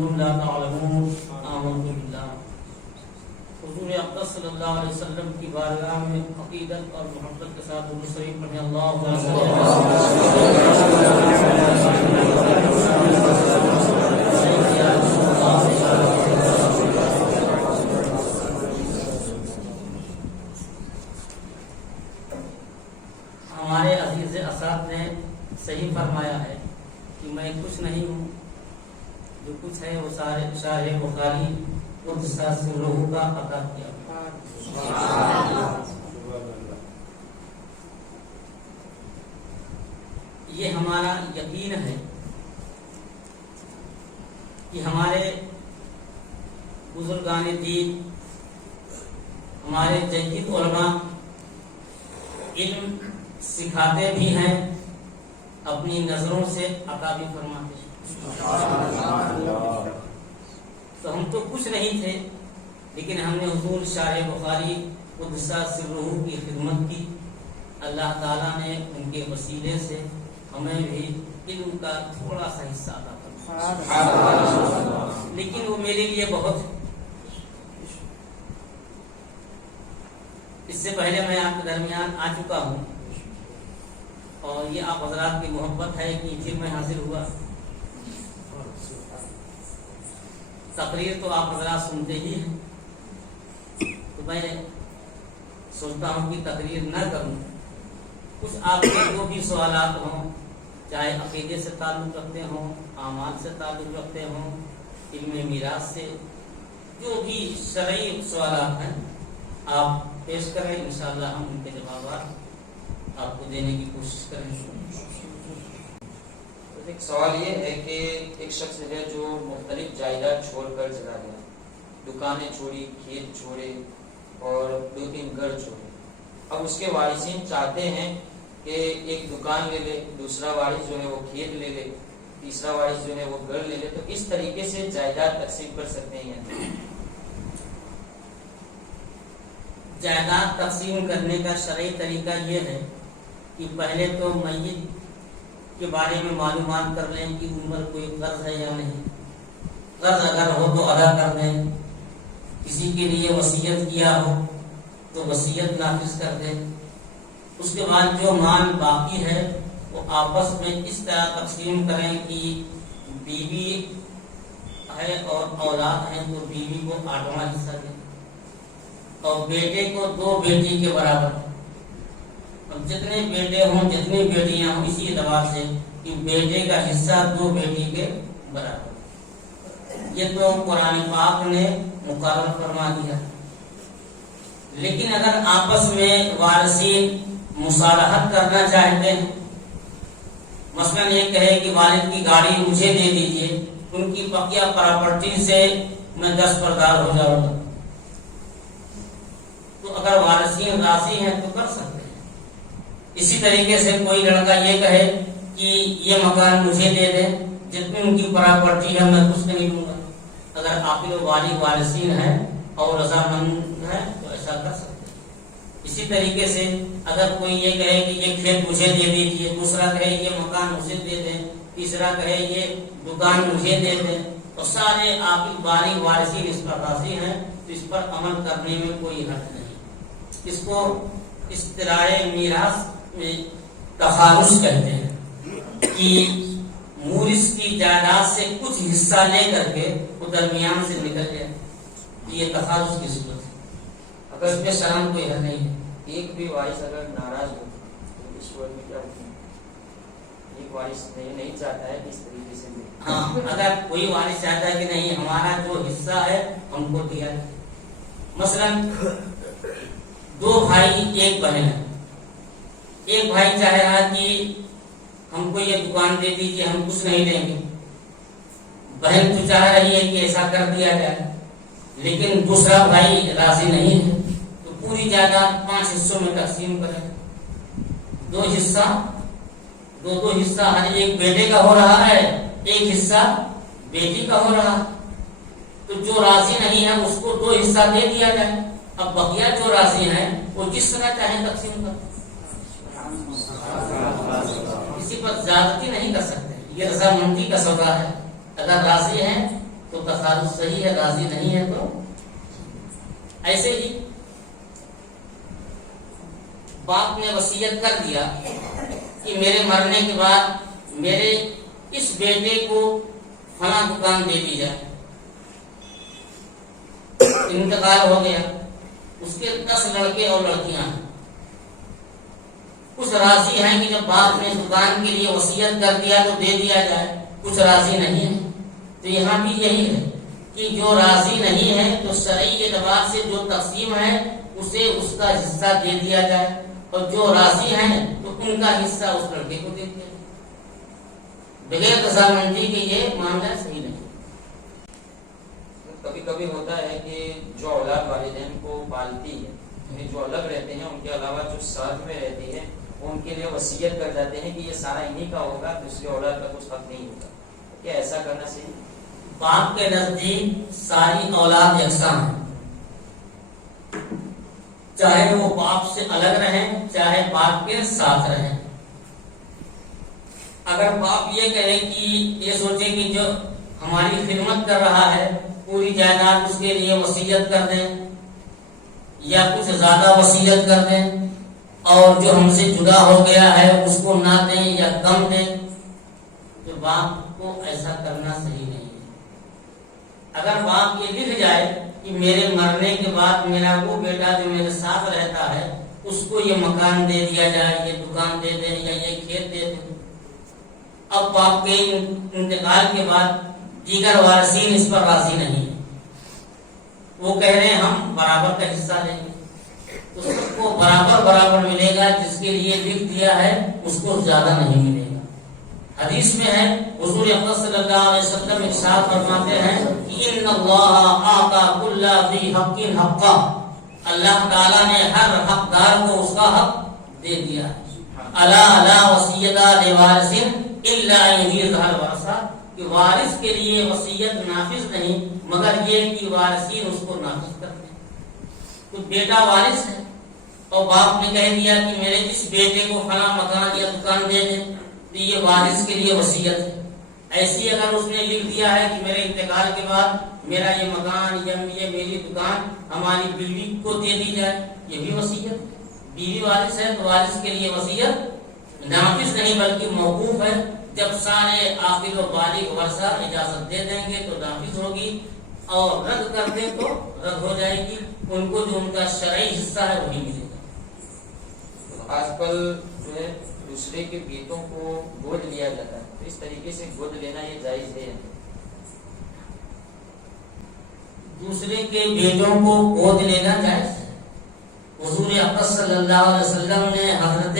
لا تعلمون آمنت باللہ۔ حضور اقدس صلی اللہ علیہ وسلم کی بارگاہ میں عقیدت اور محبت کے ساتھ درود شریف پڑھیں۔ اللہم صل ہمارے عزیز اساتذہ نے صحیح فرمایا ہے کہ میں کچھ نہیں ہوں، جو کچھ ہے وہ سارے شارح بخاری قدس سرہ کا عطا کیا۔ یہ ہمارا یقین ہے کہ ہمارے بزرگان دین، ہمارے جدید علماء علم سکھاتے بھی ہیں، اپنی نظروں سے عطا بھی فرماتے ہیں۔ تو ہم تو کچھ نہیں تھے، لیکن ہم نے حضور شارح بخاری قدس سرہ کی خدمت کی۔ اللہ تعالیٰ نے ان کے وسیلے سے ہمیں بھی علم کا تھوڑا سا حصہ عطا فرمایا، لیکن وہ میرے لیے بہت ہے۔ اس سے پہلے میں آپ کے درمیان آ چکا ہوں، اور یہ آپ حضرات کی محبت ہے کہ پھر میں حاضر ہوا۔ تقریر تو آپ حضرات سنتے ہی ہیں، تو میں سوچتا ہوں کہ تقریر نہ کروں، کچھ آپ کے جو بھی سوالات ہوں، چاہے عقیدے سے تعلق رکھتے ہوں، اعمال سے تعلق رکھتے ہوں، علم میراث سے، جو بھی شرعی سوالات ہیں آپ پیش کریں، انشاءاللہ ہم ان کے جوابات آپ کو دینے کی کوشش کریں۔ ایک سوال یہ ہے کہ ایک شخص ہے جو مختلف جائیداد چھوڑ کر چلا گیا، دکانیں چھوڑی، کھیت چھوڑے اور 2-3 گھر چھوڑے۔ اب اس کے وارثین چاہتے ہیں کہ ایک دکان لے لے، دوسرا وارث جو ہے وہ کھیت لے لے، تیسرا وارث جو ہے وہ گھر لے لے، تو اس طریقے سے جائیداد تقسیم کر سکتے ہیں؟ جائیداد تقسیم کرنے کا شرعی طریقہ یہ ہے کہ پہلے تو میت کے بارے میں معلومات کر لیں کہ عمر کوئی قرض ہے یا نہیں، قرض اگر ہو تو ادا کر دیں، کسی کے لیے وصیت کیا ہو تو وصیت نافذ کر دیں۔ اس کے بعد جو مال باقی ہے وہ آپس میں اس طرح تقسیم کریں کہ بیوی ہے اور اولاد ہیں تو بیوی کو 8واں حصہ دیں، اور بیٹے کو 2 بیٹی کے برابر۔ اب جتنے بیٹے ہوں، جتنی بیٹیاں ہوں، اسی اعتبار سے کہ بیٹے کا حصہ 2 بیٹی کے برابر۔ یہ تو قرآن پاک نے مقرر فرما دیا، لیکن اگر آپس میں وارثین مصالحت کرنا چاہتے ہیں، مثلا یہ کہے کہ والد کی گاڑی مجھے دے دیجئے، ان کی بقیہ پراپرٹی سے میں 10 بردار ہو جاؤں گا، تو اگر وارثین راضی ہیں تو کر سکتے ہیں۔ اسی طریقے سے کوئی لڑکا یہ کہے کہ یہ مکان مجھے دے دے، جتنی ان کی پراپرٹی ہے میں کچھ نہیں دوں گا، اگر عاقل و بالغ وارثین ہیں اور رضامند ہیں تو ایسا کر سکتے ہیں۔ اسی طریقے سے اگر کوئی یہ کہے کہ یہ کھیت مجھے دے دیجیے، دوسرا کہے یہ مکان مجھے دے دیں، تیسرا کہے یہ دکان مجھے دے دیں، اور سارے عاقل بالغ وارثین اس پر راضی ہیں، تو اس پر عمل کرنے میں کوئی حرج نہیں۔ اس کو اصطلاح میراث میں تخالص کہتے ہیں کہ مورث کی جائیداد سے کچھ حصہ لے کر کے وہ درمیان سے نکل جائے، یہ تخالص کی صورت ہے۔ اگر اس میں شرم کوئی حل نہیں ہے۔ ایک بھی وارث اگر ناراض ہو تو اس صورت میں کیا ہوتا ہے؟ ایک وارث نہیں چاہتا ہے اس طریقے سے بھی، ہاں، اگر کوئی وارث چاہتا ہے کہ نہیں ہمارا جو حصہ ہے ہم کو دیا ہے، مثلا 2 بھائی 1 بہن ہے، ایک بھائی چاہ رہا کہ ہم کو یہ دکان دے دیجیے، ہم کچھ نہیں دیں گے، بہن تو چاہ رہی ہے کہ ایسا کر دیا جائے، لیکن دوسرا بھائی راضی نہیں ہے، تو پوری جائیداد 5 حصوں میں تقسیم کریں، 2 حصہ ہر ایک بیٹے کا ہو رہا ہے، 1 حصہ بیٹی کا ہو رہا ہے، تو جو راضی نہیں ہے اس کو 2 حصہ دے دیا جائے، اب بقیہ جو راضی ہیں وہ جس طرح چاہیں تقسیم کریں، کسی پر زیادتی نہیں کر سکتے، یہ رضامندی کا سودا ہے، اگر راضی ہیں تو تعلق صحیح ہے، راضی نہیں ہے تو ایسے ہی باپ نے وصیت کر دیا کہ میرے مرنے کے بعد میرے اس بیٹے کو فلاں دکان دے دی جائے، انتقال ہو گیا، اس کے 10 لڑکے اور لڑکیاں ہیں، کچھ راضی ہیں کہ جب باپ نے دکان کے لیے وصیت کر دیا تو دے دیا جائے، کچھ راضی نہیں ہے۔ تو یہاں بھی یہی ہے کہ جو راضی نہیں ہے تو شرعی اعتبار سے جو تقسیم ہے اسے اس کا حصہ دے دیا جائے، اور جو راضی ہیں تو ان کا حصہ اس لڑکے کو دے دیا جائے۔ بغیر رضامندی کے یہ معاملہ صحیح نہیں۔ کبھی کبھی ہوتا ہے کہ جو اولاد والدین کو پالتی ہے، یعنی جو الگ رہتے ہیں ان کے علاوہ جو ساتھ میں رہتی ہے ان کے لیے وصیت کر جاتے ہیں کہ یہ سارا انہی کا ہوگا، دوسری اولاد کا کچھ حق نہیں ہوگا، کیا ایسا کرنا صحیح؟ باپ کے نزدیک ساری اولاد یکساں ہے، چاہے وہ باپ سے الگ رہیں چاہے باپ کے ساتھ رہیں۔ اگر باپ یہ کہے کہ یہ سوچے کہ جو ہماری خدمت کر رہا ہے پوری جائیداد اس کے لیے وصیت کر دیں یا کچھ زیادہ وصیت کر دیں، اور جو ہم سے جدا ہو گیا ہے اس کو نہ دیں یا کم دیں، تو باپ کو ایسا کرنا صحیح نہیں ہے۔ اگر باپ یہ لکھ جائے کہ میرے مرنے کے بعد میرا وہ بیٹا جو میرے ساتھ رہتا ہے اس کو یہ مکان دے دیا جائے، یہ دکان دے دیں یا یہ کھیت دے دیں، اب باپ کے انتقال کے بعد دیگر وارثین اس پر راضی نہیں، وہ کہہ رہے ہیں ہم برابر کا حصہ لیں گے، تو سب کو برابر ملے گا، جس کے لیے لکھ دیا ہے اس کو زیادہ نہیں ملے گا۔ حدیث میں ہے حضور اکرم صلی اللہ علیہ وسلم ارشاد فرماتے ہیں کہ ان اللہ اعطى كل ذی حق حقا، اللہ تعالیٰ نے ہر حقدار کو اس کا حق دے دیا ہے۔ الا لا وصیت لوارث الا ان یرث الورثہ، کہ وارث کے لیے وصیت نافذ نہیں مگر یہ کہ وارثین اس کو نافذ کرتے ہیں۔ تو بیٹا وارث ہے اور باپ نے کہہ دیا کہ میرے اس بیٹے کو فلاں مکان یا دکان دے دیں، تو یہ وارث کے لیے وصیت ہے۔ ایسی اگر اس نے لکھ دیا ہے کہ میرے انتقال کے بعد میرا یہ مکان یا یہ میری دکان ہماری بیوی کو دے دی جائے، یہ بھی وصیت ہے۔ بیوی وارث ہے تو وارث کے لیے وصیت نافذ نہیں بلکہ موقوف ہے، جب سارے عاقل و بالغ ورثہ اجازت دے دیں گے تو نافذ ہوگی، اور رد کر دیں تو رد ہو جائے گی، ان کو جو ان کا شرعی حصہ ہے وہی ملے گا۔ آج کل جو ہے دوسرے کے بیٹوں کو گود لیا جاتا ہے، تو اس طریقے سے گود لینا یہ جائز ہے؟ دوسرے کے بیٹوں کو گود لینا جائز ہے۔ حضور اکرم صلی اللہ علیہ وسلم نے حضرت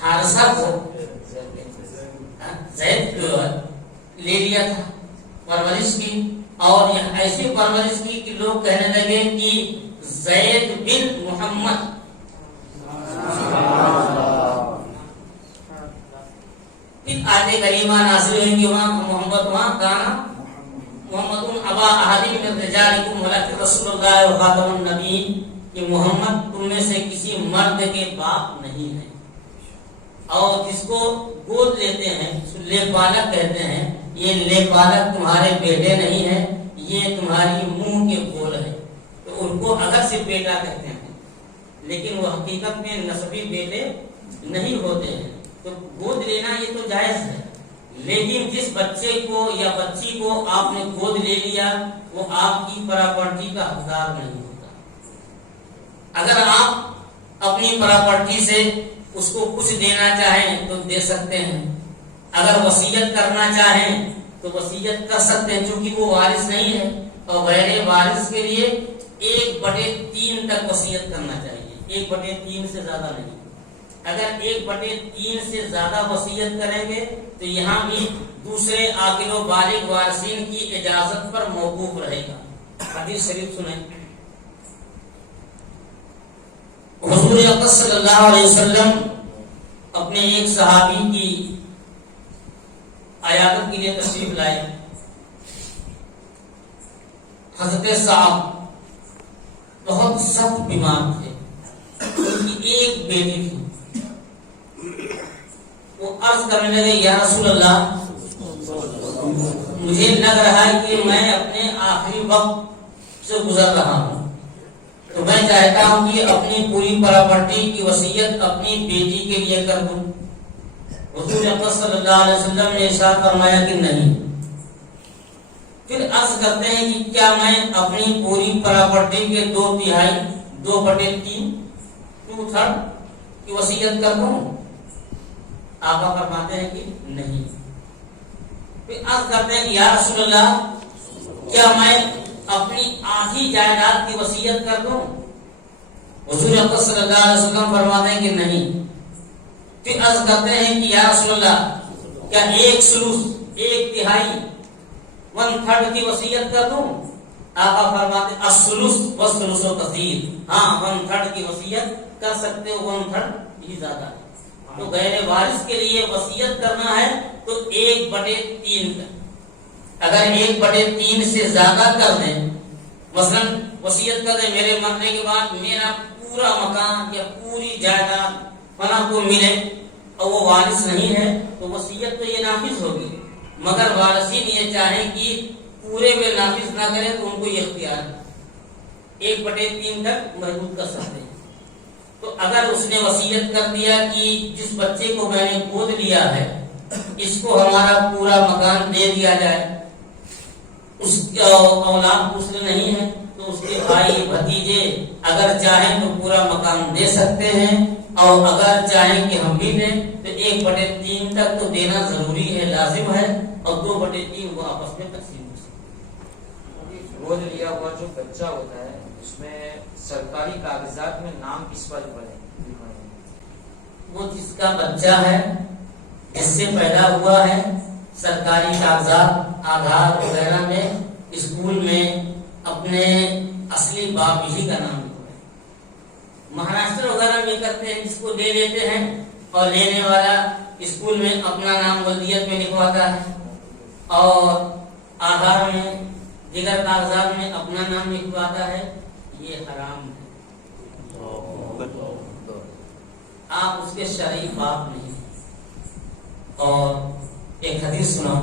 حارثہ کو زید کو لے لیا تھا، پرورش کی، اور یہ ایسی پرورش کی کہ لوگ کہنے لگے کہ زید بن محمد، پھر آیت کریمہ نازل ہوئی کہ وہاں محمد وہاں کانا محمد ابا احد من رجالکم ولکن رسول اللہ و خاتم النبیین، کہ محمد تم میں سے کسی مرد کے باپ نہیں ہے، اور جس کو گود لیتے ہیں لے پالک کہتے ہیں، یہ لے پالک تمہارے بیٹے نہیں ہیں، یہ تمہاری منہ کے پھول ہے، تو ان کو اگر سے بیٹا کہتے ہیں لیکن وہ حقیقت میں نسبی بیٹے نہیں ہوتے ہیں، تو گود لینا یہ تو جائز ہے، لیکن جس بچے کو یا بچی کو آپ نے گود لے لیا وہ آپ کی پراپرٹی کا حقدار نہیں ہوتا۔ اگر آپ اپنی پراپرٹی سے اس کو کچھ دینا چاہیں تو دے سکتے ہیں، اگر وصیت کرنا چاہیں تو وصیت کر سکتے ہیں، چونکہ وہ وارث نہیں ہے، اور غیر وارث کے لیے 1/3 تک وصیت کرنا چاہیے، 1/3 سے زیادہ نہیں۔ اگر 1/3 سے زیادہ وصیت کریں گے تو یہاں بھی دوسرے عاقل و بالغ وارثین کی اجازت پر موقوف رہے گا۔ حدیث شریف سنیں، حضور اکرم صلی اللہ علیہ وسلم اپنے ایک صحابی کی عیادت کے لیے تشریف لائے۔ حضرت صاحب بہت سخت بیمار تھے، ان کی ایک بیٹی تھی، وہ عرض کرنے لگے یا رسول اللہ، مجھے لگ رہا ہے کہ میں وقت سے گزر رہا ہوں، تو میں چاہتا ہوں کہ اپنی پوری پراپرٹی کی وصیت اپنی بیٹی کے لیے کر دوں۔ حضور اکرم صلی اللہ علیہ وسلم نے ارشاد فرمایا کہ نہیں۔ پھر عرض کرتے ہیں کہ کیا میں اپنی پوری پراپرٹی کے 2/3 2/3 2/3 کی وصیت کر دوں؟ آقا فرماتے ہیں کہ نہیں۔ پھر عرض کرتے ہیں کہ یا رسول اللہ، کیا میں اپنی آدھی جائیداد کی وصیت کر دوں؟ حضور اکرم صلی اللہ علیہ وسلم فرماتے ہیں کہ نہیں۔ پھر عرض کرتے ہیں کہ یا رسول اللہ، کیا 1/3 1/3 کی وصیت کر دوں؟ آقا فرماتے ہیں الثلث والثلث کثیر، ہاں 1/3 کی وصیت کر سکتے ہو، 1/3 ہی زیادہ ہے۔ تو غیر وارث کے لیے وصیت کرنا ہے تو 1/3 کا، اگر 1/3 سے زیادہ کر دیں، مثلا وصیت کر دیں میرے مرنے کے بعد میرا پورا مکان یا پوری جائیداد فلاں کو ملے، اور وہ وارث نہیں ہے تو وصیت تو یہ نافذ ہوگی، مگر وارثین یہ چاہیں کہ پورے میں نافذ نہ کریں تو ان کو یہ اختیار 1/3 تک محدود کر سکتے ہیں۔ تو اگر اس نے وصیت کر دیا کہ جس بچے کو میں نے گود لیا ہے اس کو ہمارا پورا مکان دے دیا جائے، اس کی اولاد دوسرے نہیں ہے تو اس کے بھائی بھتیجے اگر چاہیں تو پورا مکان دے سکتے ہیں، اور اگر چاہیں کہ ہم بھی دیں تو 1/3 تک تو دینا ضروری ہے، لازم ہے، اور 2/3 وہ آپس میں تقسیم ہو سکتے۔ گود لیا ہوا جو بچہ ہوتا ہے اس میں سرکاری کاغذات میں نام کس پر پڑے؟ وہ جس کا بچہ ہے، جس سے پیدا ہوا ہے، سرکاری کاغذات آدھار وغیرہ میں اسکول میں اپنے اصلی باپ ہی کا نام لکھوایا۔ مہاراشٹر وغیرہ میں کرتے ہیں، جس کو لے لیتے ہیں اور لینے والا اسکول میں اپنا نام ولدیت میں لکھواتا ہے، اور آدھار میں دیگر کاغذات میں اپنا نام لکھواتا ہے، یہ حرام ہے۔ آپ اس کے شرعی باپ نہیں۔ اور ایک حدیث سناؤ،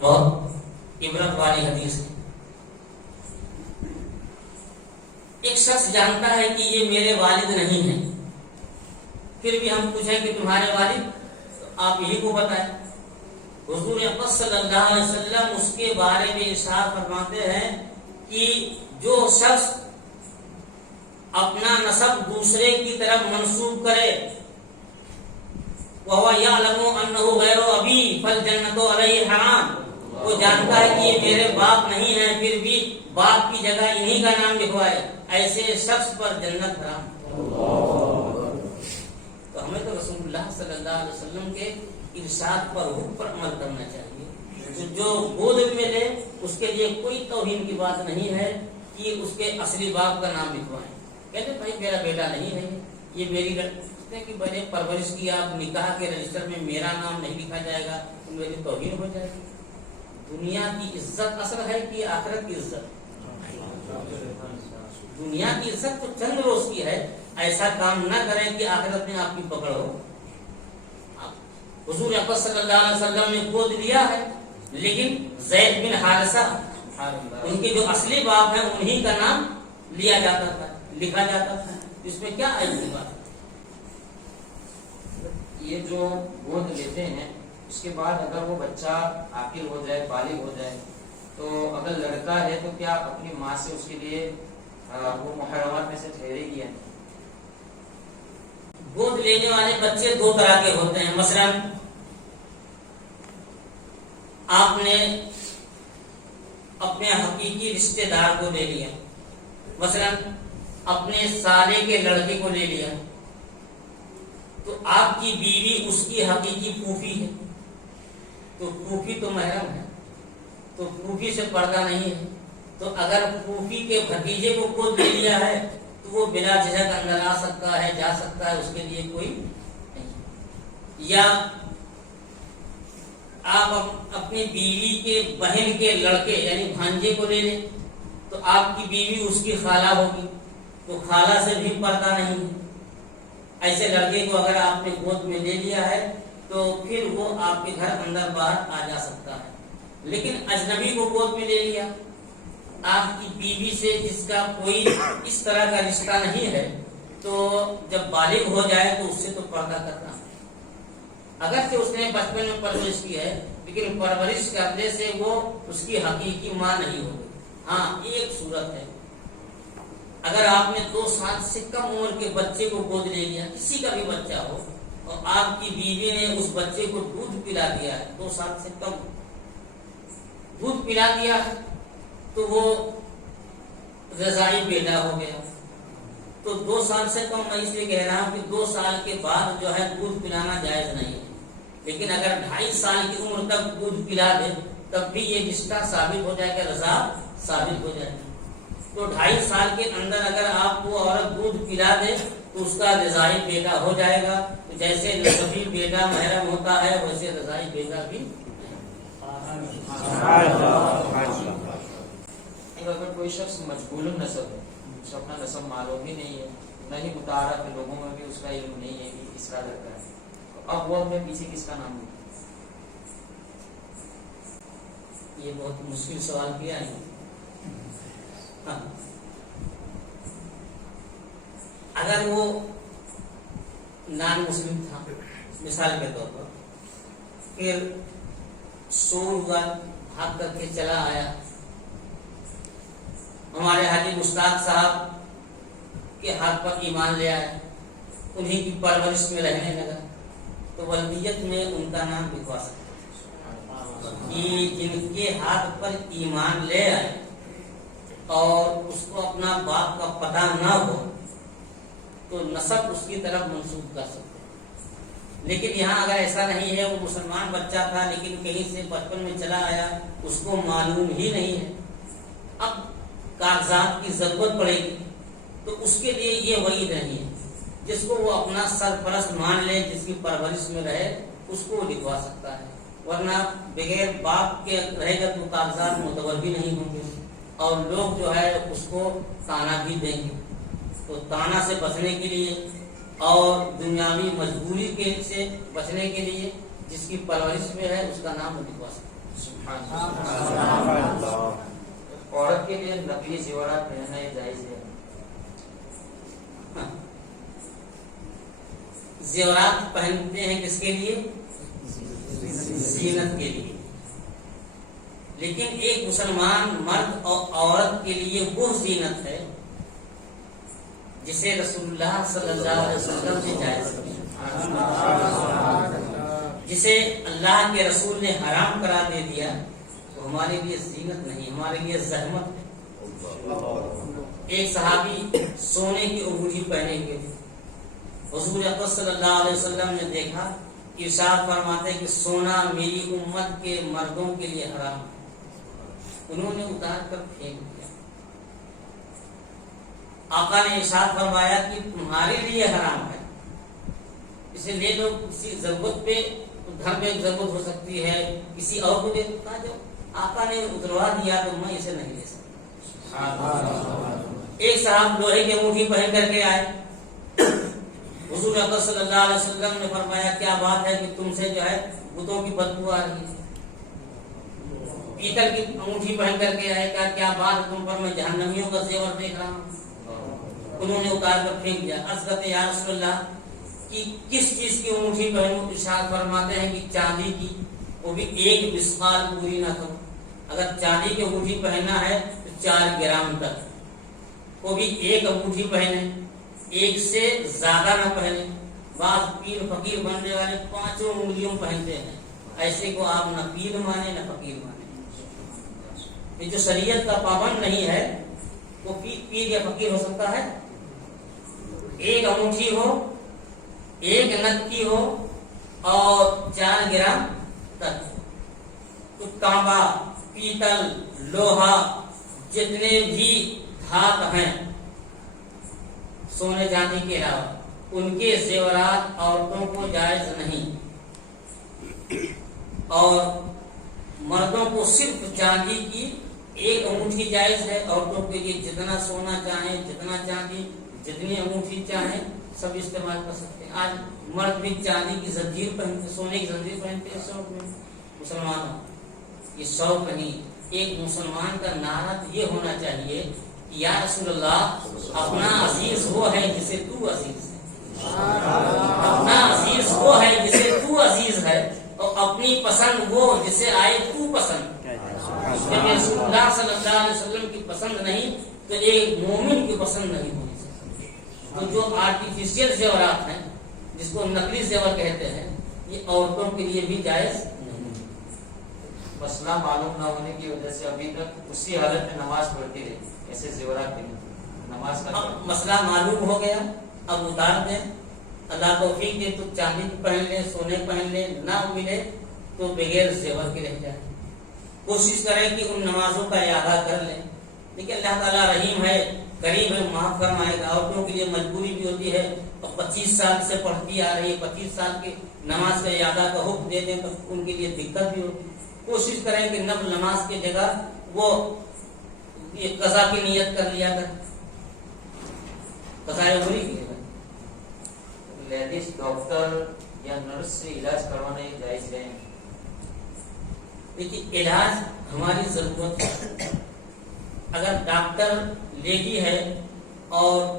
بہت عبرت والی حدیث ہے۔ ایک شخص جانتا ہے کہ یہ میرے والد نہیں ہیں، پھر بھی ہم پوچھیں کہ تمہارے والد، تو آپ یہی کو بتائیں۔ حضور اکرم صلی اللہ علیہ وسلم اس کے بارے میں ارشاد فرماتے ہیں کہ جو شخص اپنا نسب دوسرے کی طرف منسوب کرے، وَهُوَ يَعْلَمُ أَنَّهُ غَيْرُ أَبِيهِ فَالْجَنَّةُ عَلَيْهِ حَرَامٌ، وہ جانتا ہے کہ یہ میرے باپ نہیں ہیں، پھر بھی باپ کی جگہ انہی کا نام لکھوائے، ایسے شخص پر جنت حرام۔ تو ہمیں تو رسول اللہ صلی اللہ علیہ وسلم کے ارشاد پر حکم پر عمل کرنا چاہیے۔ جو گود میں لے اس کے لیے کوئی توہین کی بات نہیں ہے کہ اس کے اصلی باپ کا نام لکھوائیں۔ کہتے بھائی میرا بیٹا نہیں ہے، یہ میری کہ میں نے پرورش کی، آپ نکاح کے رجسٹر میں میرا نام نہیں لکھا جائے گا تو میری توہین ہو جائے گی۔ دنیا کی عزت اصل ہے کہ آخرت کی عزت؟ دنیا کی عزت تو چند روز کی ہے، ایسا کام نہ کریں کہ آخرت میں آپ کی پکڑ ہو۔ حضور اکرم صلی اللہ علیہ وسلم نے گود لیا ہے، لیکن زید بن حارثہ ان کے جو اصلی باپ ہیں انہی کا نام لیا جاتا تھا، لکھا جاتا تھا، اس میں کیا عجیب بات ہے؟ یہ جو گود لیتے ہیں اس کے بعد اگر وہ بچہ عاقل ہو جائے، بالغ ہو جائے، تو اگر لڑکا ہے تو کیا اپنی ماں سے اس کے لیے وہ محرمات میں سے ٹھہرے گی؟ گود لینے والے بچے 2 طرح کے ہوتے ہیں۔ مثلا آپ نے اپنے حقیقی رشتہ دار کو لے لیا، مثلا اپنے سالے کے لڑکے کو لے لیا، تو آپ کی بیوی اس کی حقیقی پھوپھی ہے، تو پھوپھی تو محرم ہے، تو پھوپھی سے پردہ نہیں ہے۔ تو اگر پھوپھی کے بھتیجے کو گود لے لیا ہے تو وہ بلا جھجک اندر آ سکتا ہے، جا سکتا ہے، اس کے لیے کوئی نہیں۔ یا آپ اپنی بیوی کے بہن کے لڑکے یعنی بھانجے کو لے لیں، تو آپ کی بیوی اس کی خالہ ہوگی، تو خالہ سے بھی پردہ نہیں ہے۔ ایسے لڑکے کو اگر آپ نے گود میں لے لیا ہے تو پھر وہ آپ کے گھر اندر باہر آ جا سکتا ہے۔ لیکن اجنبی کو گود میں لے لیا، آپ کی بیوی سے جس کا کوئی اس طرح کا رشتہ نہیں ہے تو جب بالغ ہو جائے تو اس سے تو پردہ کرنا. اگرچہ اس نے بچپن میں پرورش کی ہے لیکن پرورش کرنے سے وہ اس کی حقیقی ماں نہیں ہوگی. ہاں ایک صورت ہے، اگر آپ نے 2 سال سے کم عمر کے بچے کو گود لے لیا، کسی کا بھی بچہ ہو، اور آپ کی بیوی نے اس بچے کو دودھ پلا دیا ہے، 2 سال سے کم دودھ پلا دیا ہے، تو وہ رضاعی بیٹا ہو گیا. تو 2 سال سے کم میں اس لیے کہہ رہا ہوں کہ 2 سال کے بعد جو ہے دودھ پلانا جائز نہیں ہے. لیکن اگر 2.5 سال کی عمر تک دودھ پلا دے تب بھی یہ رشتہ ثابت ہو جائے گا، رضا ثابت ہو جائے گا. تو 2.5 سال کے اندر اگر آپ کو عورت دودھ پلا دے تو اس کا رضائی بیٹا ہو جائے گا. تو جیسے نسبی بیٹا محرم ہوتا ہے ویسے رضائی بیٹا بھی. اگر کوئی شخص مجبول نسب ہے، اسے اپنا نسب معلوم ہی نہیں ہے، نہ ہی متعارف لوگوں میں بھی اس کا علم نہیں ہے کہ کس کا لڑکا ہے، تو اب وہ اپنے پیچھے کس کا نام لے؟ یہ بہت مشکل سوال کیا ہے. اگر وہ نان مسلم تھا مثال کے طور پر، پھر سور ہوا، بھاگ کر کے چلا آیا، ہمارے حاجی مشتاق صاحب کے ہاتھ پر ایمان لے آیا، انہیں کی پرورش میں رہنے لگا، تو ولدیت میں ان کا نام لکھوا سکتے کہ جن کے ہاتھ پر ایمان لے آئے اور اس کو اپنا باپ کا پتہ نہ ہو تو نسب اس کی طرف منسوخ کر سکتے. لیکن یہاں اگر ایسا نہیں ہے، وہ مسلمان بچہ تھا لیکن کہیں سے بچپن میں چلا آیا، اس کو معلوم ہی نہیں ہے، اب کاغذات کی ضرورت پڑے گی، تو اس کے لیے یہ وعید نہیں ہے. جس کو وہ اپنا سرپرست مان لے، جس کی پرورش میں رہے، اس کو لکھوا سکتا ہے. ورنہ بغیر باپ کے رہے گا تو کاغذات معتبر بھی نہیں ہوں گے اور لوگ جو ہے اس کو تانا بھی دیں گے. تو تانا سے بچنے کے لیے اور دنیاوی مجبوری کے سے بچنے کے لیے جس کی پرورش میں ہے اس کا نام لکھوا سکتا ہے. عورت کے لیے نقلی زیورات پہننا یہ جائز ہے؟ زیورات پہنتے ہیں کس کے لیے؟ زینت کے لیے. لیکن ایک مسلمان مرد اور عورت کے لیے وہ زینت ہے جسے رسول اللہ صلی اللہ علیہ وسلم نے جائز کیا، جسے اللہ کے رسول نے حرام قرار دے دیا، تو ہمارے لیے زینت نہیں، ہمارے لیے زحمت ہے. ایک صحابی سونے کی انگوٹھی پہنے ہوئے تھے، حضور اقدس صلی اللہ علیہ وسلم نے دیکھا، ارشاد فرماتے کہ سونا میری امت کے مردوں کے لیے حرام ہے. انہوں نے اتار کر پھینک دیا. آقا نے ارشاد فرمایا کہ تمہارے لیے حرام ہے، اسے لے لو، کسی ضرورت پہ گھر میں ضرورت ہو سکتی ہے، کسی اور کو دے دو. جو آقا نے اتروا دیا تو میں اسے نہیں لے سکتا. ایک صاحب لوہے کی انگوٹھی پہن کر کے آئے، حضور اکرم صلی اللہ علیہ وسلم نے فرمایا کیا بات ہے کہ تم سے جو ہے بتوں کی بدبو آ رہی ہے. پیتل کی انگوٹھی پہن کر کے آئے، کیا بات ہے تم پر میں جہنمیوں کا زیور دیکھ رہا ہوں. انہوں نے اتار کر پھینک دیا. عرض کرتے یا رسول اللہ کہ کس چیز کی انگوٹھی پہنوں؟ ارشاد فرماتے ہیں کہ چاندی کی، وہ بھی 1 مسقال پوری نہ کرو. اگر چاندی کی انگوٹھی پہننا ہے تو 4 گرام تک، وہ بھی 1 انگوٹھی پہنے، 1 سے زیادہ نہ پہنے. بعض پیر فقیر بننے والے 5 انگلیوں پہنتے ہیں، ایسے کو آپ نہ پیر مانے نہ فقیر مانے. یہ جو شریعت کا پابند نہیں ہے وہ پیر یا فقیر ہو سکتا ہے؟ 1 انگوٹھی ہو، 1 نگ کی ہو اور 4 گرام تک. تو تانبا، پیتل، لوہا، جتنے بھی دھات ہیں سونے چاندی کے علاوہ، ان کے زیورات عورتوں کو جائز نہیں. اور مردوں کو صرف چاندی کی 1 انگوٹھی جائز ہے. عورتوں کے لیے جتنا سونا چاہیں، جتنا چاندی، جتنی انگوٹھی چاہیں سب استعمال کر سکتے ہیں. آج مرد بھی چاندی کی زنجیر پہنتے، سونے کی زنجیر پہنتے ہیں شوق میں. مسلمانوں یہ شوق نہیں، ایک مسلمان کا نعرہ یہ ہونا چاہیے کہ یا رسول اللہ اپنا عزیز وہ ہے جسے تو عزیز ہے، اپنا عزیز وہ ہے جسے تو عزیز ہے، اور اپنی پسند وہ جسے آئے تو پسند۔ جب رسول اللہ صلی اللہ علیہ وسلم کی پسند نہیں تو ایک مومن کی پسند نہیں ہونی چاہیے۔ تو جو آرٹیفیشیل زیورات ہیں جس کو نقلی زیور کہتے ہیں یہ عورتوں کے لیے بھی جائز نہیں۔ مسئلہ معلوم نہ ہونے کی وجہ سے ابھی تک اسی حالت میں نماز پڑھتی رہی، ایسے زیورات کے نماز کا اب مسئلہ معلوم ہو گیا، اب اتار دیں، اللہ توفیق دے تو چاندی پہن لے، سونے پہن لے، نہ ملے تو بغیر زیور کے رہ جائے۔ کوشش کریں کہ ان نمازوں کا اعادہ کر لیں، لیکن اللہ تعالیٰ رحیم ہے، کریم ہے، معاف فرمائے گا۔ عورتوں کے لیے مجبوری بھی ہوتی ہے، اور 25 سال سے پڑھتی آ رہی ہے، 25 سال کی نماز کا اعادہ کا حکم دے دیں تو ان کے لیے دقت بھی ہوتی ہے۔ کوشش کریں کہ نفل نماز کی جگہ وہ یہ قضا کی نیت کر لیا کر، قضا عمری کی جگہ۔ لیڈیز ڈاکٹر یا نرس سے علاج کروانا یہ جائز ہے؟ دیکھیے علاج ہماری ضرورت ہے، اگر ڈاکٹر لیڈی ہے اور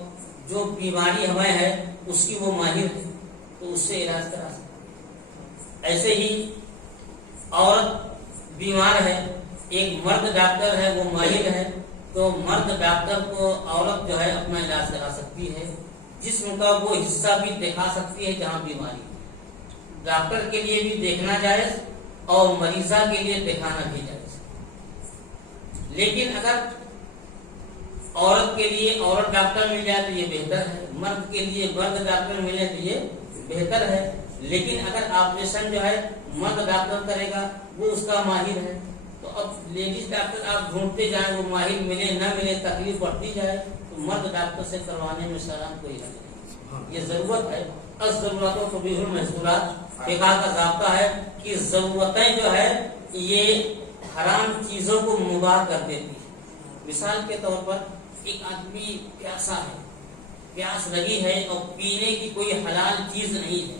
جو بیماری ہمیں ہے اس کی وہ ماہر ہے تو اس سے علاج کرا سکتے۔ ایسے ہی عورت بیمار ہے، ایک مرد ڈاکٹر ہے وہ ماہر ہے تو مرد ڈاکٹر کو عورت جو ہے اپنا علاج کرا سکتی ہے، جسم کا وہ حصہ بھی دکھا سکتی ہے جہاں بیماری ہے۔ ڈاکٹر کے لیے بھی دیکھنا جائز اور مریضہ کے لیے دکھانا بھی جائز۔ لیکن اگر عورت کے لیے عورت ڈاکٹر مل جائے تو یہ بہتر ہے، مرد کے لیے مرد ڈاکٹر ملے تو یہ بہتر ہے۔ لیکن اگر آپریشن جو ہے مرد ڈاکٹر کرے گا وہ اس کا ماہر ہے، تو اب لیڈیز ڈاکٹر آپ ڈھونڈتے جائیں، وہ ماہر ملے نہ ملے تکلیف بڑھتی جائے، تو مرد ڈاکٹر سے کروانے میں شرم کوئی حل نہیں۔ یہ ضرورت ہے، ضرورتوں کو بھی محصولات فقہ کا ضابطہ ہے کہ ضرورتیں جو ہے یہ حرام چیزوں کو مباح کر دیتی ہے۔ مثال کے طور پر ایک آدمی پیاسا ہے، پیاس لگی ہے اور پینے کی کوئی حلال چیز نہیں ہے،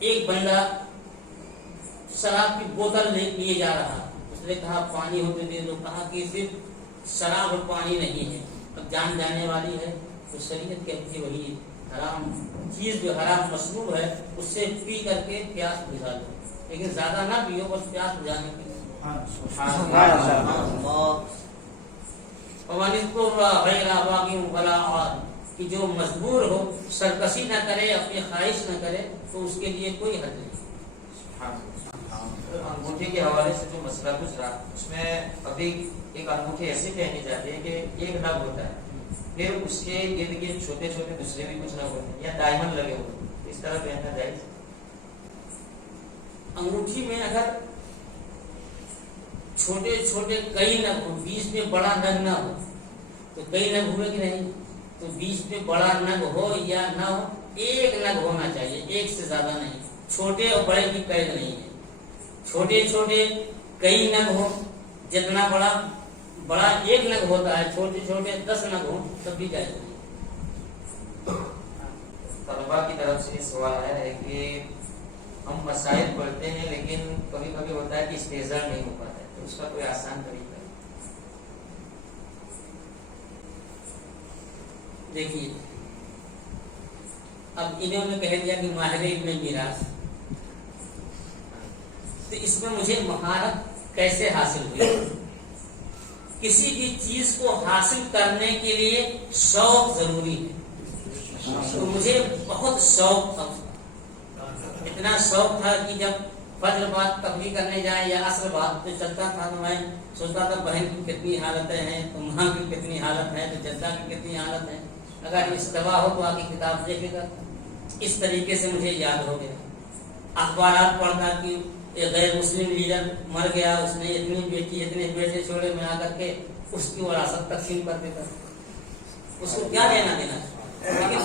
ایک بندہ شراب کی بوتل لیے جا رہا، اس نے کہا پانی ہوتے دے دو، کہا کہ صرف شراب اور پانی نہیں ہے، اب جان جانے والی ہے تو شریعت کہتی ہے وہی حرام چیز جو حرام مشروب ہے اس سے پی کر کے پیاس بجھا دو، لیکن زیادہ نہ پیو، بس پیاس بجھانے کے لیے۔ کہ جو مجبور ہو، سرکشی نہ کرے، اپنی خواہش نہ کرے تو اس کے لیے کوئی حد نہیں۔ انگوٹھی کے حوالے سے جو مسئلہ گزرا اس میں ابھی ایک انگوٹھی ایسی پہنی جاتی ہے کہ ایک نگ ہوتا ہے، پھر اس کے ارد گرد چھوٹے چھوٹے دوسرے بھی کچھ نگ ہوتے ہیں یا ڈائمنڈ لگے ہوتے ہیں، اس طرح پہننا جائز؟ انگوٹھی میں اگر چھوٹے چھوٹے کئی نگ ہو، بیچ میں بڑا نگ نہ ہو تو کئی نگ ہوئے کہ نہیں، تو بیچ میں بڑا نگ ہو یا نہ ہو ایک نگ ہونا چاہیے، ایک سے زیادہ نہیں۔ چھوٹے اور بڑے کی قید نہیں ہے، چھوٹے چھوٹے کئی نگ ہو، جتنا بڑا ایک نگ ہوتا ہے، چھوٹے چھوٹے 10 نگ ہو تب بھی جائز نہیں۔ طلبا کی طرف سے سوال ہے کہ ہم مسائل پڑھتے ہیں لیکن کبھی کبھی ہوتا ہے کہ استحضار نہیں ہو پاتا ہے، تو اس کا کوئی آسان طریقہ ہے؟ دیکھیے اب انہوں نے کہہ دیا کہ ماہر علم میراث، تو اس میں مجھے مہارت کیسے حاصل ہوئی؟ کسی بھی چیز کو حاصل کرنے کے لیے شوق ضروری ہے، تو مجھے بہت شوق تھا، اتنا شوق تھا کہ جب فجر بعد تبلیغ کرنے جائیں یا عصر بعد تو چلتا تھا تو میں سوچتا تھا بہن کی کتنی حالتیں ہیں، تو ماں کی کتنی حالت ہے، تو جدہ کی کتنی حالت ہے، اگر استوا ہو تو آگے کتاب دیکھے گا۔ اس طریقے سے مجھے یاد ہو گیا، اخبارات پڑھتا کہ ایک غیر مسلم لیڈر مر گیا، اس نے اتنی بیٹی اتنے بیٹے چھوڑے، میں آ کر کے اس کی وراثت تقسیم کر دیتا، اس کو کیا لینا دینا، لیکن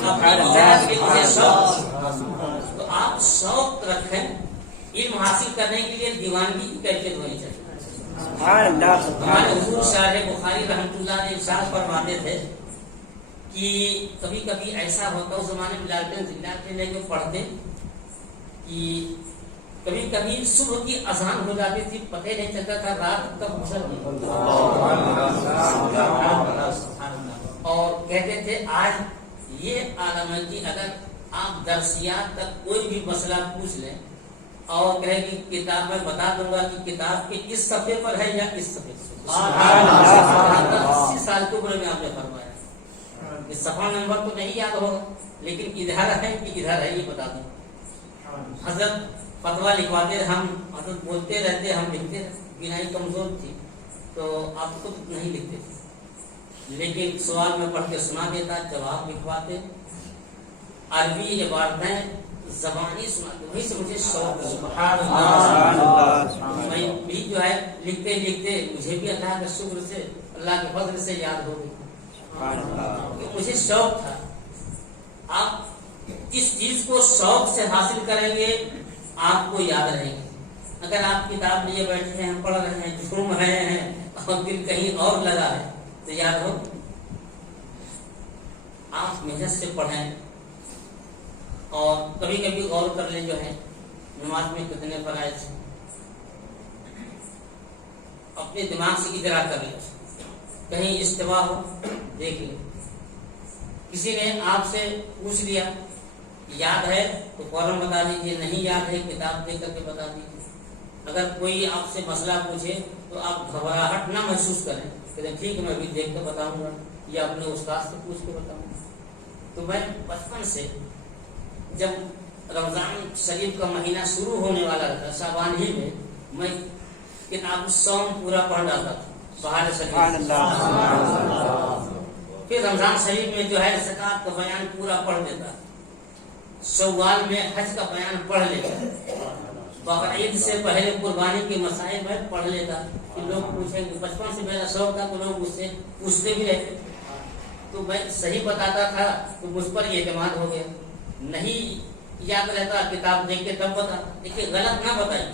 تو آپ شوق رکھیں، علم حاصل کرنے کے لیے دیوانگی کی کیفیت ہونی چاہیے۔ ہمارے حضور شارح بخاری رحمۃ اللہ نے ارشاد فرماتے تھے کہ کبھی کبھی ایسا ہوتا، اس زمانے میں لالٹین میں جو پڑھتے کہ کبھی کبھی صبح کی اذان ہو جاتی تھی، پتہ نہیں چلتا تھا رات کب گزر گئی۔ اور کہتے تھے آج یہ عالم ہے کہ اگر آپ درسیات تک کوئی بھی مسئلہ پوچھ لیں اور کہے کہ کتاب میں بتا دوں گا کہ کتاب کے اس صفحے پر ہے یا اس صفحے پر۔ 80 سال کی عمر میں آپ نے فرمایا کہ صفحہ نمبر تو نہیں یاد ہوگا لیکن ادھر ہے کہ ادھر ہے یہ بتا دوں۔ حضرت فتویٰ لکھواتے، ہم حضرت بولتے رہتے، ہم لکھتے رہتے، بینائی کمزور تھی تو آپ خود نہیں لکھتے تھے، لیکن سوال میں پڑھ کے سنا دیتا، جواب لکھواتے، عربی عبارتیں زبانی سناتے، وہیں سے مجھے شوق سبحان اللہ، میں بھی جو ہے لکھتے لکھتے مجھے بھی اللہ کے شکر سے، اللہ کے فضل سے یاد ہو گئی، مجھے شوق تھا۔ آپ جس چیز کو شوق سے حاصل کریں گے آپ کو یاد رہے گی۔ اگر آپ کتاب لیے بیٹھے ہیں، پڑھ رہے ہیں، جھوم رہے ہیں اور دل کہیں اور لگا ہے تو یاد ہو۔ آپ محنت سے پڑھیں اور کبھی کبھی غور کر لیں جو ہے نماز میں کتنے فرائض ہیں، اپنے دماغ سے اجرا کر لیں، کہیں استوا ہو دیکھ لیں۔ کسی نے آپ سے پوچھ لیا یاد ہے تو فوراً بتا دیجیے، نہیں یاد ہے کتاب دیکھ کر کے بتا دیجیے۔ اگر کوئی آپ سے مسئلہ پوچھے تو آپ گھبراہٹ نہ محسوس کریں، کہتے ٹھیک ہے میں بھی دیکھ کر بتاؤں گا یا اپنے استاد سے پوچھ کے بتاؤں گا۔ تو میں بچپن سے جب رمضان شریف کا مہینہ شروع ہونے والا تھا شعبان ہی میں کتاب سوم پورا پڑھ ڈالتا تھا، بہار شریف، پھر رمضان شریف میں جو ہے زکوٰۃ کا بیان پورا پڑھ دیتا، شوال میں حج کا بیان پڑھ لیتا، بقرعید سے پہلے قربانی کے مسائل میں پڑھ لیتا کہ لوگ پوچھیں گے، بچپن سے میرا شوق تھا تو لوگ مجھ سے پوچھتے بھی رہتے تو میں صحیح بتاتا تھا تو مجھ پر یہ اعتماد ہو گیا۔ نہیں یاد رہتا کتاب دیکھ کے تب بتا، دیکھیے غلط نہ بتائیے،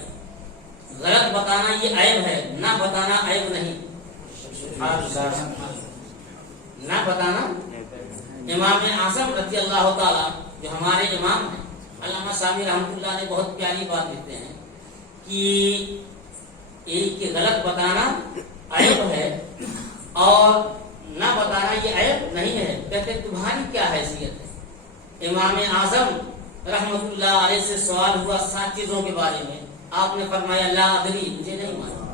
غلط بتانا یہ عیب ہے، نہ بتانا عیب نہیں، نہ بتانا۔ امام اعظم رضی اللہ تعالیٰ جو ہمارے امام ہیں، علامہ شامی رحمۃ اللہ نے بہت پیاری بات لکھتے ہیں کہ ایک غلط بتانا عیب ہے اور نہ بتانا یہ عیب نہیں ہے، کہتے تمہاری کیا حیثیت ہے۔ امام اعظم رحمۃ اللہ علیہ سے سوال ہوا 7 چیزوں کے بارے میں، آپ نے فرمایا لا ادری، مجھے نہیں معلوم۔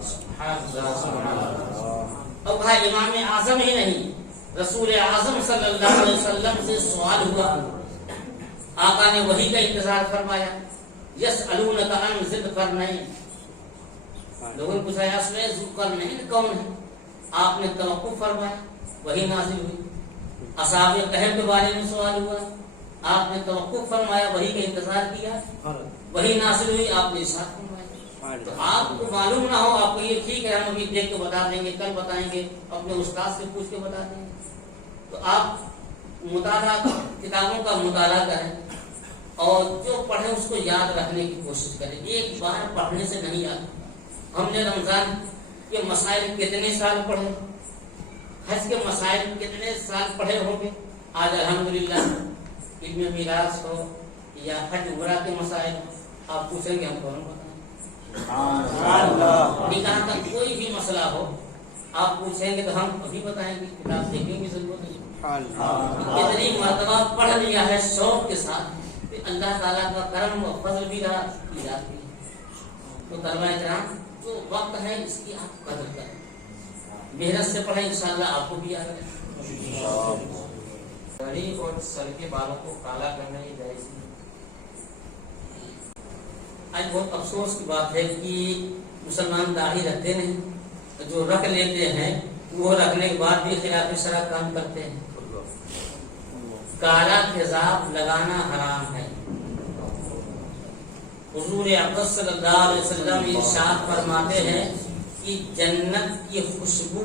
اور کہا امام اعظم ہی نہیں، رسول اعظم صلی اللہ علیہ وسلم سے سوال ہوا، آقا نے وحی کا انتظار فرمایا، یسألونک عن ذی القرنین، لوگوں نے پوچھا اصل ذو القرنین کون ہے، آپ نے توقف فرمایا، وحی نازل ہوئی۔ اصحاب کہف کے بارے میں سوال ہوا، آپ نے توقف فرمایا، وحی کا انتظار کیا، وحی نازل ہوئی، آپ نے ارشاد فرمایا۔ تو آپ کو معلوم نہ ہو، آپ کو یہ ٹھیک ہے ہم ابھی دیکھ کے بتا دیں گے، کل بتائیں گے، اپنے استاد سے پوچھ کے بتا دیں گے، تو آپ مطالعہ کتابوں کا مطالعہ کریں اور جو پڑھیں اس کو یاد رکھنے کی کوشش کریں۔ ایک بار پڑھنے سے نہیں یاد۔ ہم نے رمضان کے مسائل کتنے سال پڑھے، حج کے مسائل کتنے سال پڑھے ہوں گے، آج الحمدللہ علم میراث ہو یا حج عمرہ کے مسائل آپ پوچھیں گے ہم فوراً بتائیں۔ نکاح کا کوئی بھی مسئلہ ہو آپ پوچھیں گے تو ہم ابھی بتائیں گے، کتاب دیکھنے کی ضرورت نہیں۔ اتنی مرتبہ پڑھ لیا ہے شوق کے ساتھ، اللہ تعالیٰ کا کرم و فضل بھی رہا کی جاتی ہے۔ تو طلبہ کرام جو وقت ہے اس کی آپ قدر کریں، محنت سے پڑھیں، انشاءاللہ آپ کو بھی یاد رہے۔ داڑھی اور سر کے بالوں کو کالا کرنا یہ جائز نہیں۔ آج بہت افسوس کی بات ہے کہ مسلمان داڑھی رکھتے نہیں، جو رکھ لیتے ہیں وہ رکھنے کے بعد بھی خلاف شرع کام کرتے ہیں۔ کالا تیزاب لگانا حرام ہے۔ حضور اقدس صلی اللہ علیہ وسلم ارشاد فرماتے ہیں کہ جنت کی خوشبو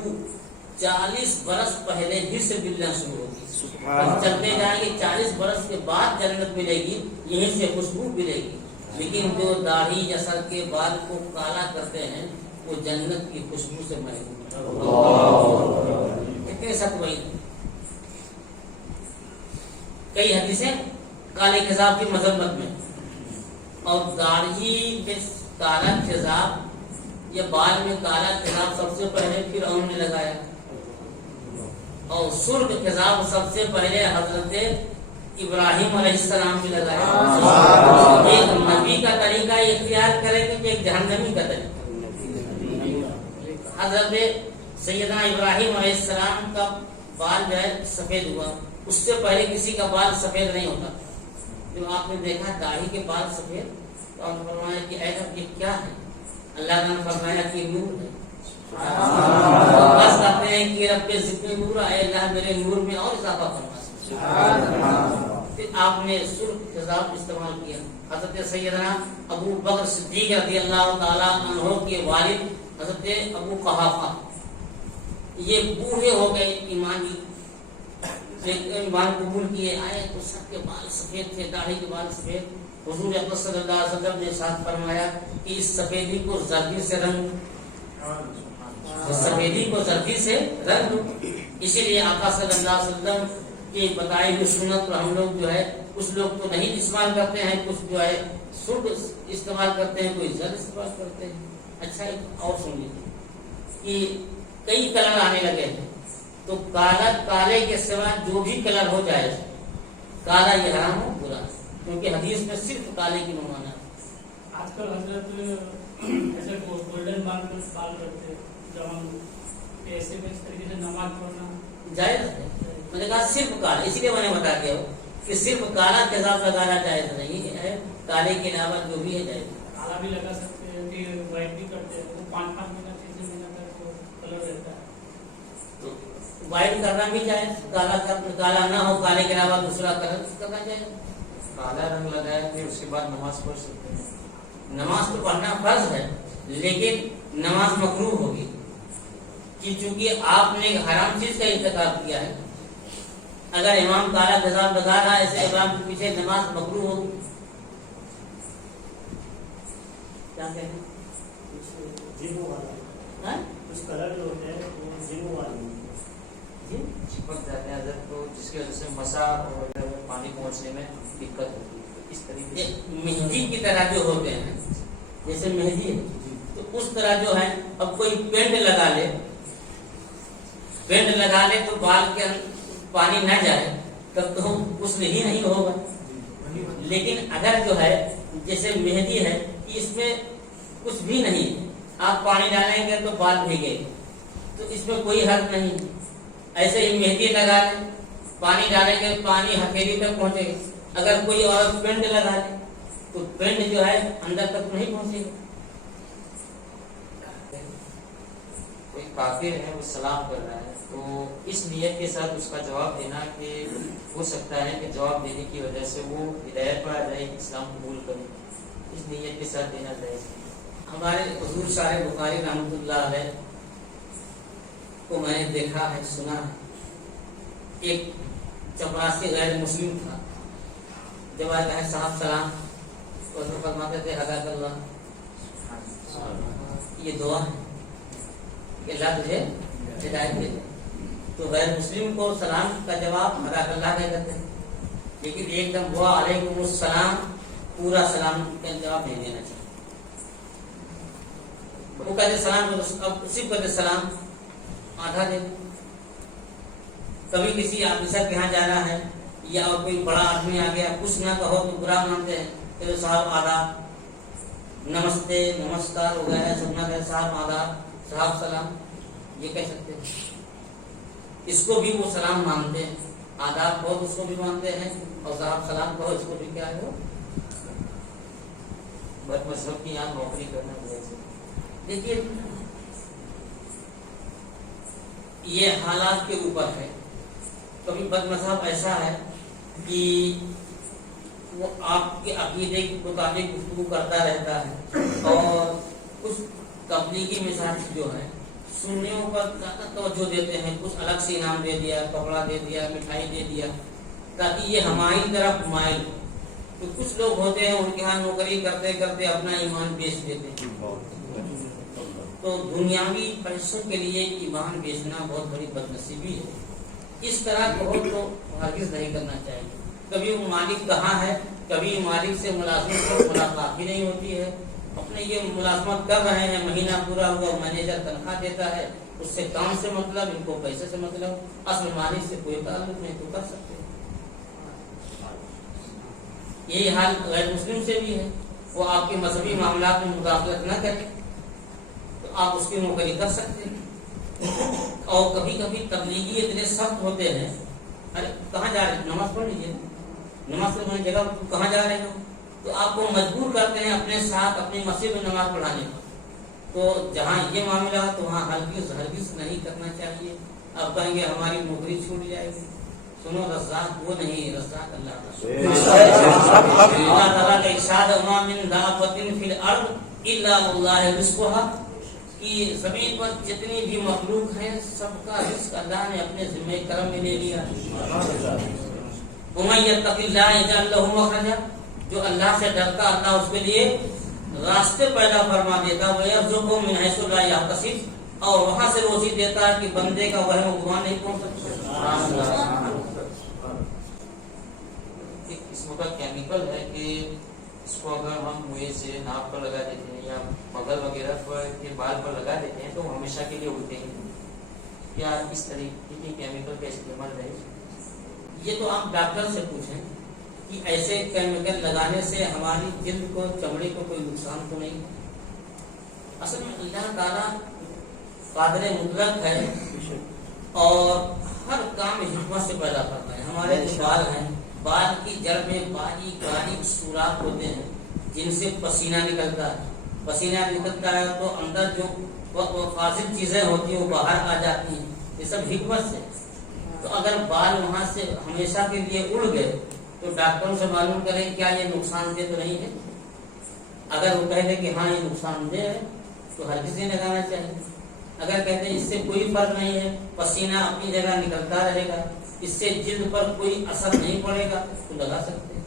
40 برس پہلے ہی سے ملنا شروع ہوگی، ہم چلتے جائیں گے 40 برس کے بعد جنت ملے گی، یہیں سے خوشبو ملے گی، لیکن جو داڑھی یا سر کے بال کو کالا کرتے ہیں وہ جنت کی خوشبو سے محروم ہے۔ کتنے سخت وعید، کئی حدیثیں کالے خضاب کی مذمت میں، اور داڑھی میں کالا تیزاب یا بال میں کالا تیزاب سب سے پہلے پھر انہوں نے لگایا، اور سرخ تیزاب سب سے پہلے حضرت ابراہیم علیہ السلام بھی لگایا۔ ایک نبی کا طریقہ اختیار کرے کہ ایک جہنمی کا طریقہ۔ حضرت سیدنا ابراہیم علیہ السلام کا بال جو ہے سفید ہوا، اس سے پہلے کسی کا بال سفید نہیں ہوتا۔ جب آپ نے دیکھا داڑھی کے بال سفید تو آپ نے فرمایا کہ اے رب یہ کیا ہے؟ اللہ نے فرمایا کہ نور ہے۔ بس کہتے ہیں کہ رب کے ذکر نور، اے اللہ میرے نور میں اور اضافہ فرما۔ پھر آپ نے سرخ تیزاب استعمال کیا۔ حضرت سیدنا ابو بکر صدیق رضی اللہ تعالیٰ عنہ کے والد حضرت ابو قحافہ یہ بوڑھے ہو گئے، ایمان قبول کیے، آئے تو سب کے بال سفید تھے، داڑھی کے بال سفید۔ حضور اکرم صلی اللہ علیہ وسلم نے ساتھ فرمایا کہ اس سفیدی کو زردی سے رنگ، سفیدی کو زردی سے رنگ دو۔ اسی لیے آقا صلی اللہ علیہ وسلم کی بتائی ہوئی سنت پر ہم لوگ جو ہے کچھ لوگ تو نہیں استعمال کرتے ہیں، کچھ جو ہے سرخ استعمال کرتے ہیں، کوئی زرد استعمال کرتے ہیں۔ اچھا اور سن لیجیے کہ کئی کلر آنے لگے ہیں، تو کالا کالے کے سوا جو بھی کلر ہو جائے، کالا یہ حرام ہو برا، کیونکہ حدیث میں صرف کالے کی ممانعت۔ آج کل حضرت ایسے گولڈن بال کرتے ہیں، جوان ایسے میں اس طریقے سے نماز پڑھنا جائز ہے۔ میں نے کہا صرف کالا، اسی لیے میں نے بتا دیا کہ صرف کالا تیزاب لگانا جائز نہیں ہے، کالے کے علاوہ جو بھی ہے جائز۔ کالا بھی لگا سکتے ہیں، پھر وائٹ بھی کرتے ہیں، وہ 5-5 مہینہ 6 مہینہ کا جو کلر رہتا ہے تو وائٹ کرنا بھی جائز، کالا نہ ہو، کالے کے علاوہ دوسرا کلر کرنا جائز۔ کالا رنگ لگایا پھر اس کے بعد نماز پڑھ سکتے ہیں۔ نماز تو پڑھنا فرض ہے، لیکن نماز مکروہ ہوگی کہ چونکہ آپ نے حرام چیز کا ارتکاب کیا ہے۔ اگر امام کالا تیزاب لگا رہا ہے ایسے امام کے پیچھے، نماز مکروہ ہوگی۔ کیا کہتے ہیں؟ کچھ کلر جو ہوتے ہیں وہ جیمو والے چپک جاتے ہیں حضرت، تو جس کی وجہ سے مسا اور پانی پہنچنے میں دقت ہوتی ہے۔ اس طریقے سے مہندی کی طرح جو ہوتے ہیں، جیسے مہندی ہے تو اس طرح جو ہے، اب کوئی پینٹ لگا لے، پینٹ لگا لے تو بال کے پانی نہ جائے تب تو غسل ہی نہیں ہوگا۔ لیکن اگر جو ہے جیسے مہندی ہے، اس میں کچھ بھی نہیں، آپ پانی ڈالیں گے تو بال بھیگے، تو اس میں کوئی حرج نہیں۔ ایسے ہی مہندی لگا لیں، پانی ڈالیں گے پانی ہتھیلی تک پہنچے گا۔ اگر کوئی اور پینٹ لگا لے تو پینٹ جو ہے اندر تک نہیں پہنچے گا۔ کوئی کافر ہے وہ سلام کر رہا ہے، تو اس نیت کے ساتھ اس کا جواب دینا کہ ہو سکتا ہے کہ جواب دینے کی وجہ سے وہ ہدایت پر آ جائے، اسلام قبول کرے، اس نیت کے ساتھ دینا جائز ہے۔ ہمارے حضور شارح بخاری رحمۃ اللہ علیہ کو میں نے دیکھا ہے، سنا ہے، ایک چپراسی غیر مسلم تھا، جب آتا ہے صاحب سلام تو فرماتے تھے حضرت اللہ، یہ دعا ہے کہ اللہ تجھے ہدایت دے۔ تو غیر مسلم کو سلام کا جواب حضرت اللہ کا کہتے ہیں، لیکن ایک دم دعا علیکم السلام پورا سلام کا جواب نہیں دینا چاہیے۔ وہ کہتے سلام، اب صرف کہتے سلام آدھا دے۔ کبھی کسی آفیسر کے یہاں جانا ہے یا کوئی بڑا آدمی آ گیا، کچھ نہ کہو تو برا مانتے ہیں، کہ صاحب آداب، نمستے نمسکار ہو گیا ہے، سب نہ کہے صاحب آداب، صاحب سلام، یہ کہہ سکتے ہیں۔ اس کو بھی وہ سلام مانتے ہیں، آداب کو اس کو بھی مانتے ہیں، اور صاحب سلام کہو اس کو بھی کیا ہے وہ بد مذہب کی یہاں نوکری کرنا جائز ہے۔ دیکھیے یہ حالات کے اوپر ہے۔ کبھی بد مذہب ایسا ہے کہ وہ آپ کے عقیدے کے مطابق گفتگو کرتا رہتا ہے، اور کچھ تبلیغی مزاج جو ہے سنیوں پر زیادہ توجہ دیتے ہیں، کچھ الگ سے انعام دے دیا، کپڑا دے دیا، مٹھائی دے دیا، تاکہ یہ ہماری طرف مائل ہو۔ تو کچھ لوگ ہوتے ہیں ان کے ہاں نوکری کرتے کرتے اپنا ایمان بیچ دیتے ہیں۔ تو دنیاوی پیسوں کے لیے ایمان بیچنا بہت بڑی بدنصیبی ہے۔ اس طرح کو تو ہرگز نہیں کرنا چاہیے۔ کبھی وہ مالک کہاں ہے، کبھی مالک سے ملازم کو ملاقات بھی نہیں ہوتی ہے، اپنے یہ ملازمت کر رہے ہیں، مہینہ پورا ہوا، مینیجر تنخواہ دیتا ہے، اس سے کام سے مطلب، ان کو پیسے سے مطلب، اصل مالک سے کوئی تعلق نہیں، تو کر سکتے ہیں۔ یہی حال غیر مسلم سے بھی ہے، وہ آپ کے مذہبی معاملات میں مداخلت نہ کرے تو آپ اس کی نوکری کر سکتے ہیں۔ اور کبھی کبھی تبلیغی اتنے سخت ہوتے ہیں، ارے کہاں جا رہے ہیں، نماز پڑھ لیجیے، نماز پڑھنے جگہ کہاں جا رہے ہو، تو آپ کو مجبور کرتے ہیں اپنے ساتھ اپنی مسجد میں نماز پڑھانے کا۔ تو جہاں یہ معاملہ ہے تو وہاں ہرگز نہیں کرنا چاہیے۔ اب کہیں گے ہماری نوکری چھوٹ جائے گی، سنو رزاق وہ نہیں، رزاق اللہ تعالیٰ کا ارشاد وما من دابۃ فی الارض الا اللہ رزقها، کہ زمین پر جتنی بھی مخلوق ہیں سب کا رزق اللہ نے اپنے ذمہ کرم میں لے لیا۔ ومن یتق اللہ یجعل له مخرجا، جو اللہ سے ڈرتا اللہ اس کے لیے راستے پیدا فرما دیتا، وَيَرْزُقْهُ مِنْ حَيْثُ لَا يَحْتَسِبُ، اور وہاں سے روزی دیتا ہے کہ بندے کا وہم و گمان نہیں پہنچ سکتا۔ ایک قسم کا کیمیکل ہے کہ اس کو اگر ہم منہ سے ناک پر لگا دیتے ہیں یا بغل وغیرہ پر کے بال پر لگا دیتے ہیں تو وہ ہمیشہ کے لیے اڑتے ہیں۔ کیا اس طریقے کے کیمیکل کا استعمال ہے؟ یہ تو آپ ڈاکٹر سے پوچھیں کہ ایسے کیمیکل لگانے سے ہماری جلد کو، چمڑے کو کوئی نقصان تو نہیں۔ اصل میں اللہ تعالیٰ قادر مطلق ہے اور ہر کام حکمت سے پیدا کرتا ہے۔ ہمارے جو بال ہیں، بال کی جڑ میں باریک باریک سوراخ ہوتے ہیں جن سے پسینہ نکلتا ہے، پسینہ نکلتا ہے تو اندر جو فاضل چیزیں ہوتی ہیں وہ باہر آ جاتی ہیں، یہ سب حکمت سے۔ تو اگر بال وہاں سے ہمیشہ کے لیے اڑ گئے تو ڈاکٹروں سے معلوم کریں کیا یہ نقصان دہ تو نہیں ہے۔ اگر وہ کہہ دے کہ ہاں یہ نقصان دہ ہے تو ہرگز نہیں لگانا چاہیے۔ اگر کہتے ہیں اس سے کوئی فرق نہیں ہے، پسینہ اپنی جگہ نکلتا رہے گا، اس سے جلد پر کوئی اثر نہیں پڑے گا تو لگا سکتے ہیں،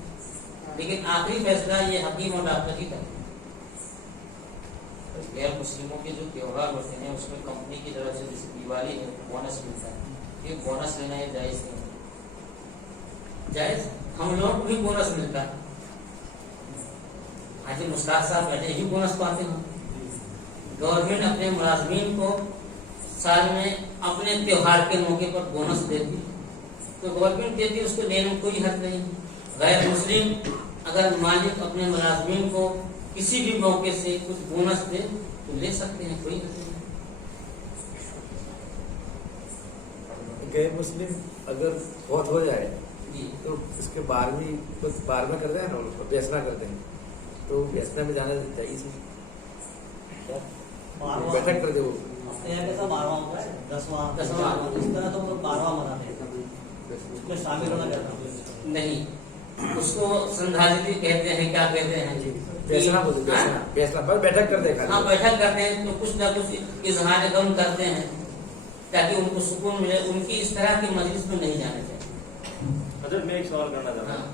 لیکن آخری فیصلہ یہ حکیم اور ڈاکٹر ہی کرتے ہیں۔ غیر مسلموں کے جو تہوار ہوتے ہیں اس میں کمپنی کی طرف سے جیسے دیوالی ہے بونس ملتا ہے، یہ بونس لینا یہ جائز نہیں ہے؟ جائز، ہم لوگوں کو بھی بونس ملتا ہے۔ حاجی مشتاق صاحب بیٹھے ہی بونس پاتے ہیں۔ گورنمنٹ اپنے ملازمین کو سال میں اپنے تہوار کے موقع پر بونس دیتی ہے تو گورنمنٹ دیتی ہے، اس کو لینے میں کوئی حق نہیں۔ غیر مسلم اگر مالک اپنے ملازمین کو کسی بھی موقع سے کچھ بونس دے تو لے سکتے ہیں، کوئی حق نہیں۔ غیر مسلم اگر فوت ہو جائے جی تو اس کے 12ویں کرتے ہیں نا، اس کو بیسنا کرتے ہیں، تو بیسنا میں جانا چاہیے سی بیٹھک کر دے وہ اپنے یہاں کیسا 12واں ہوا ہے، 10واں اس طرح تو 12واں مناتے ہیں، اس میں شامل ہونا چاہتا نہیں، اس کو سندھاجتی کہتے ہیں، کیا کہتے ہیں جی، بیسنا بولتے ہیں، بیسنا بس بیٹھک کر دے ہاں بیٹھک کرتے ہیں تو کچھ نہ کچھ اظہار غم کرتے ہیں تاکہ ان کو سکون ملے، ان کی اس طرح کی مجلس میں نہیں جانا چاہیے۔ حضرت میں ایک سوال کرنا چاہتا ہوں، ہاں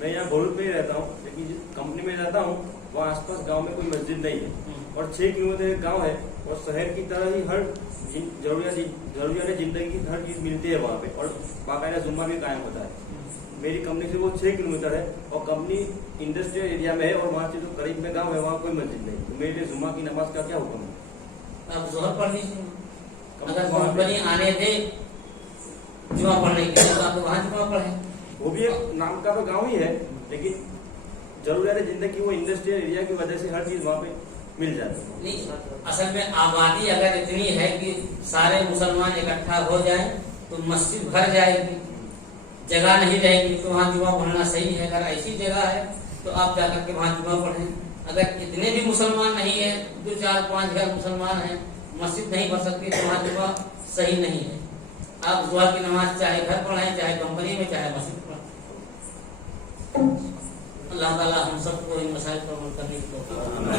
میں یہاں بھولت میں ہی رہتا ہوں لیکن جس کمپنی میں رہتا ہوں وہاں آس پاس گاؤں میں کوئی مسجد نہیں ہے اور 6 کلومیٹر ایک گاؤں ہے اور شہر کی طرح ہی ہر ضروریات زندگی کی ہر چیز ملتی ہے وہاں پہ اور باقاعدہ جمعہ بھی قائم ہوتا ہے۔ میری کمپنی سے وہ 6 کلومیٹر ہے اور کمپنی انڈسٹریل ایریا میں ہے اور وہاں سے جو قریب میں گاؤں ہے وہاں کوئی مسجد نہیں، تو میرے لیے جمعہ کی نماز کا کیا حکم ہے؟ آپ ظہر پڑھ لیجیے، اگر کمپنی آنے دے جمعہ پڑھنے کے لیے تو آپ وہاں جمعہ پڑھیں۔ وہ بھی ایک نام کا تو گاؤں ہی ہے لیکن ضروریات زندگی وہ انڈسٹریل ایریا کی وجہ سے ہر چیز وہاں پہ مل جاتی ہے۔ نہیں، اصل میں آبادی اگر اتنی ہے کہ سارے مسلمان اکٹھا ہو جائیں تو مسجد بھر جائے گی، جگہ نہیں رہے گی تو وہاں جمعہ پڑھنا صحیح ہے۔ اگر ایسی جگہ ہے تو آپ جا کر کے وہاں جمعہ پڑھیں۔ اگر اتنے بھی مسلمان نہیں ہیں، 2-4-5 گھر مسلمان ہیں، مسجد نہیں بھر سکتی تو وہاں جمعہ صحیح نہیں ہے۔ آپ ظہر کی نماز چاہے گھر پڑھیں، چاہے کمپنی میں، چاہے مسجد پڑھیں۔ اللہ تعالیٰ ہم سب کو ان مسائل پر عمل کرنے کی توفیق عطا فرمائے۔